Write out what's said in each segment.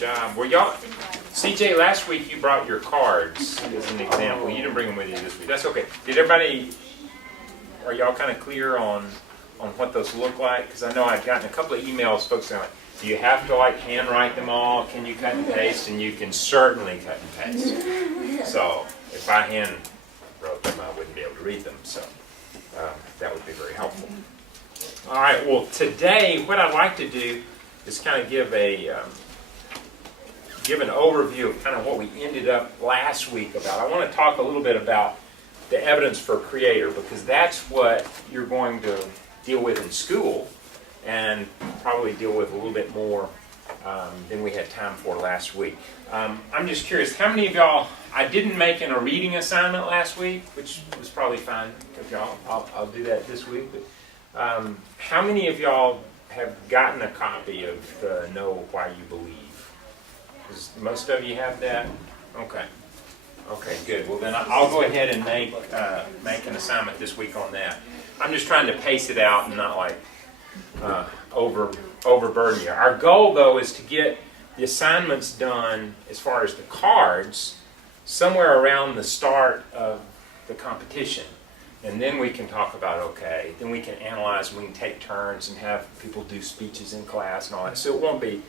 job. Were y'all, CJ, last week you brought your cards as an example. You didn't bring them with you this week. That's okay. Did everybody, are y'all kind of clear on what those look like? Because I know I've gotten a couple of emails, folks saying, like, do you have to like handwrite them all? Can you cut and paste? And you can certainly cut and paste. So if I hand wrote them, I wouldn't be able to read them. So that would be very helpful. All right, well, today what I'd like to do is kind of give an overview of kind of what we ended up last week about. I want to talk a little bit about the evidence for Creator, because that's what you're going to deal with in school and probably deal with a little bit more than we had time for last week. I'm just curious, how many of y'all, I didn't make a reading assignment last week, which was probably fine with y'all. I'll do that this week. But how many of y'all have gotten a copy of the Know Why You Believe? Does most of you have that? Okay. Okay, good. Well, then I'll go ahead and make an assignment this week on that. I'm just trying to pace it out and not like overburden you. Our goal, though, is to get the assignments done as far as the cards somewhere around the start of the competition. And then we can talk about, okay, then we can analyze, we can take turns and have people do speeches in class and all that. So it won't be,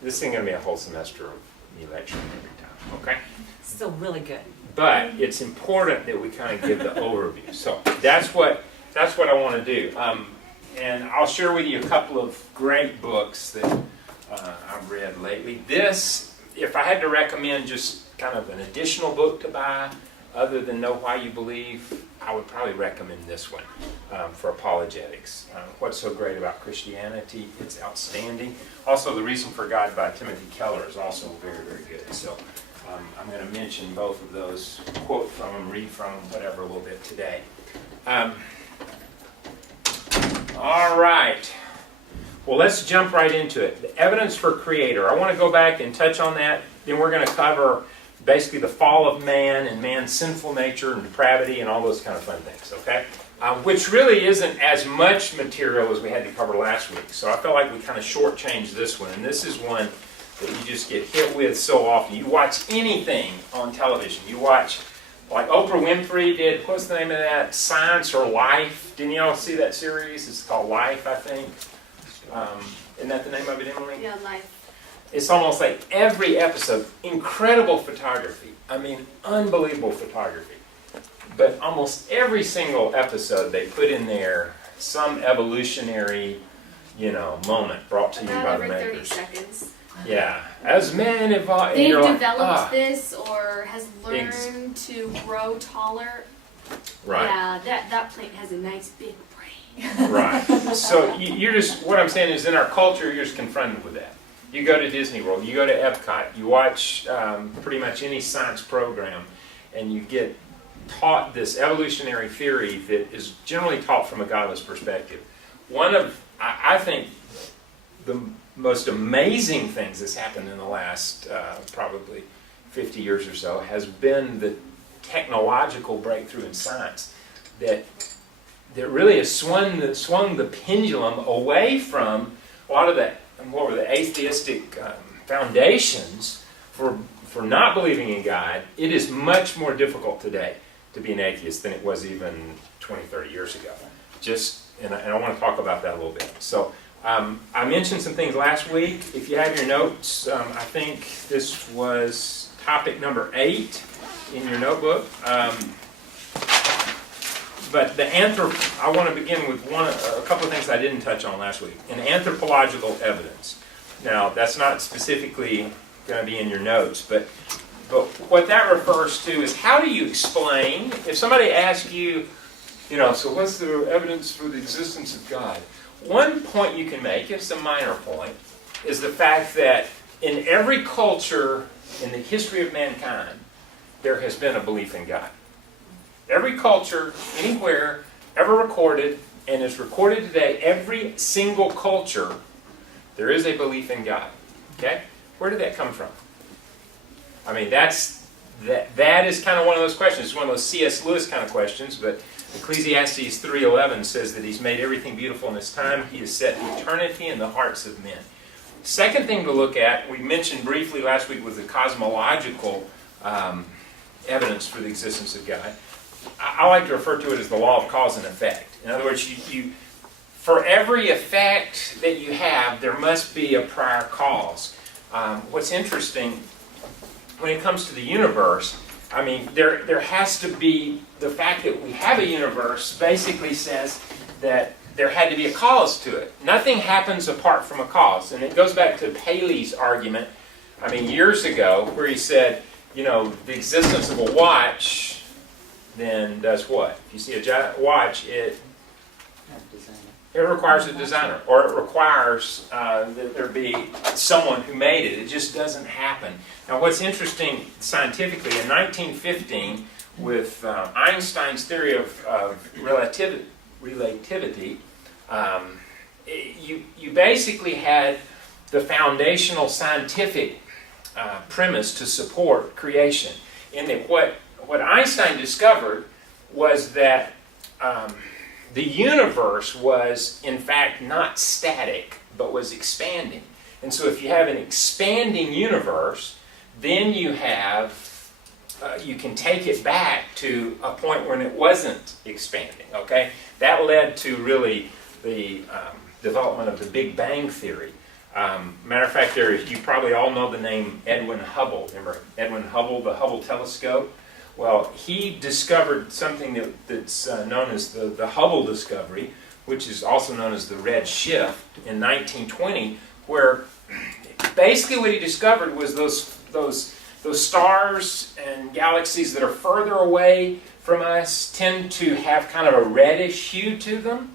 this isn't going to be a whole semester of me lecturing every time, okay? Still really good. But it's important that we kind of give the overview. So that's what I want to do. And I'll share with you a couple of great books that I've read lately. This, if I had to recommend just kind of an additional book to buy, other than Know Why You Believe, I would probably recommend this one for Apologetics. What's so great about Christianity? It's outstanding. Also, The Reason for God by Timothy Keller is also very, very good. So I'm going to mention both of those, quote from them, read from them, whatever, a little bit today. All right. Well, let's jump right into it. The evidence for Creator. I want to go back and touch on that. Then we're going to cover basically the fall of man and man's sinful nature and depravity and all those kind of fun things, okay? Which really isn't as much material as we had to cover last week. So I felt like we kind of shortchanged this one. And this is one that you just get hit with so often. You watch anything on television. You watch, like Oprah Winfrey did, what's the name of that? Science or Life. Didn't y'all see that series? It's called Life, I think. Isn't that the name of it, Emily? Yeah, Life. It's almost like every episode, incredible photography. I mean, unbelievable photography. But almost every single episode, they put in there some evolutionary, moment brought to you by the makers. Every 30 seconds. Yeah. As man evolved... They've developed this or has learned to grow taller. Right. Yeah, that plant has a nice big brain. Right. So you're just... What I'm saying is in our culture, you're just confronted with that. You go to Disney World, you go to Epcot, you watch pretty much any science program, and you get taught this evolutionary theory that is generally taught from a godless perspective. One of, I think, the most amazing things that's happened in the last probably 50 years or so has been the technological breakthrough in science that really has swung the pendulum away from a lot of that. And what were the atheistic foundations for not believing in God. It is much more difficult today to be an atheist than it was even 20, 30 years ago. And I want to talk about that a little bit. So I mentioned some things last week. If you have your notes, I think this was topic number 8 in your notebook. But I want to begin with a couple of things I didn't touch on last week. An anthropological evidence. Now, that's not specifically going to be in your notes, but what that refers to is how do you explain, if somebody asks you, so what's the evidence for the existence of God? One point you can make, it's a minor point, is the fact that in every culture in the history of mankind, there has been a belief in God. Every culture, anywhere, ever recorded, and is recorded today, every single culture, there is a belief in God. Okay? Where did that come from? I mean, that is kind of one of those questions. It's one of those C.S. Lewis kind of questions, but Ecclesiastes 3:11 says that He's made everything beautiful in His time. He has set eternity in the hearts of men. second thing to look at, we mentioned briefly last week, was the cosmological evidence for the existence of God. I like to refer to it as the law of cause and effect. In other words, for every effect that you have, there must be a prior cause. What's interesting, when it comes to the universe, I mean, there has to be, the fact that we have a universe basically says that there had to be a cause to it. Nothing happens apart from a cause. And it goes back to Paley's argument, I mean, years ago, where he said, you know, the existence of a watch then does what? If you see a watch, it requires a designer, or it requires that there be someone who made it. It just doesn't happen. Now, what's interesting scientifically, in 1915, with Einstein's theory of relativity, you basically had the foundational scientific premise to support creation. In that what Einstein discovered was that the universe was, in fact, not static, but was expanding. And so if you have an expanding universe, then you can take it back to a point when it wasn't expanding, okay? That led to really the development of the Big Bang Theory. Matter of fact, you probably all know the name Edwin Hubble. Remember Edwin Hubble, the Hubble telescope? Well, he discovered something that's known as the Hubble discovery, which is also known as the red shift in 1920, where basically what he discovered was those stars and galaxies that are further away from us tend to have kind of a reddish hue to them.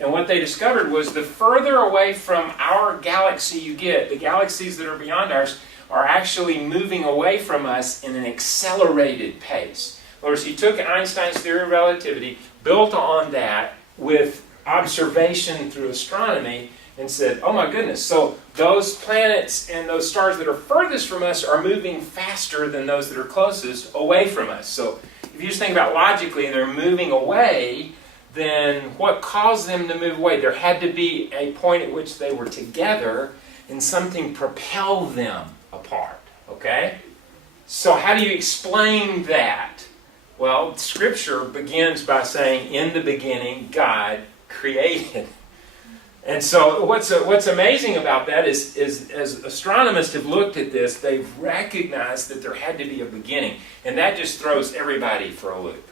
And what they discovered was the further away from our galaxy you get, the galaxies that are beyond ours are actually moving away from us in an accelerated pace. In other words, he took Einstein's theory of relativity, built on that with observation through astronomy, and said, oh my goodness, so those planets and those stars that are furthest from us are moving faster than those that are closest away from us. So if you just think about logically, and they're moving away, then what caused them to move away? There had to be a point at which they were together and something propelled them apart, okay? So how do you explain that? Well, Scripture begins by saying, in the beginning, God created. And so what's amazing about that is as astronomers have looked at this, they've recognized that there had to be a beginning. And that just throws everybody for a loop,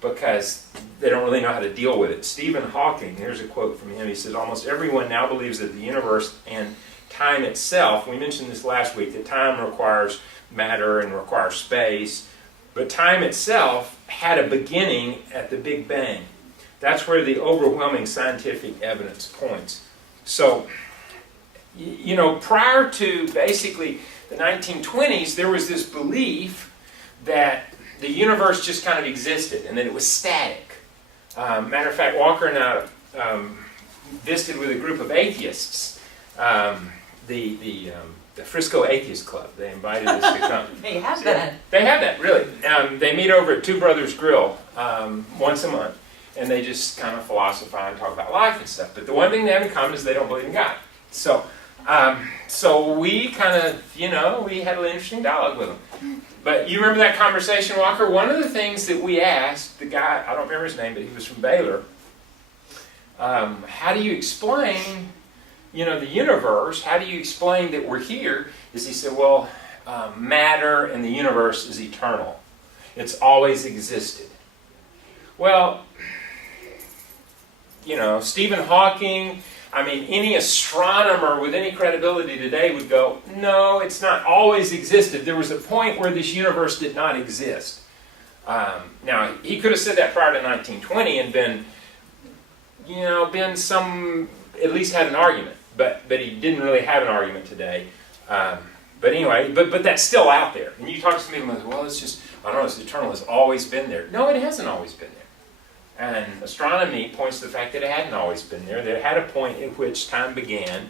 because they don't really know how to deal with it. Stephen Hawking, here's a quote from him. He says, almost everyone now believes that the universe and time itself, we mentioned this last week, that time requires matter and requires space, but time itself had a beginning at the Big Bang. That's where the overwhelming scientific evidence points. So, you know, prior to basically the 1920s, there was this belief that the universe just kind of existed and that it was static. Matter of fact, Walker and I visited with a group of atheists, the Frisco Atheist Club. They invited us to come. They have that. They have that, really. They meet over at Two Brothers Grill once a month, and they just kind of philosophize and talk about life and stuff. But the one thing they have in common is they don't believe in God. So we kind of, you know, we had an interesting dialogue with them. But you remember that conversation, Walker? One of the things that we asked the guy, I don't remember his name, but he was from Baylor, how do you explain, you know, the universe? How do you explain that we're here? Is he said, well, matter in the universe is eternal. It's always existed. Well, you know, Stephen Hawking, I mean, any astronomer with any credibility today would go, no, it's not always existed. There was a point where this universe did not exist. Now, he could have said that prior to 1920 and been at least had an argument. But he didn't really have an argument today. But anyway, but that's still out there. And you talk to some people and say, well, it's just, I don't know, it's eternal. It's always been there. No, it hasn't always been there. And astronomy points to the fact that it hadn't always been there. There had a point in which time began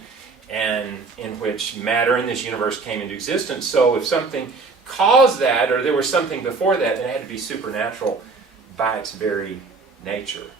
and in which matter in this universe came into existence. So if something caused that, or there was something before that, it had to be supernatural by its very nature.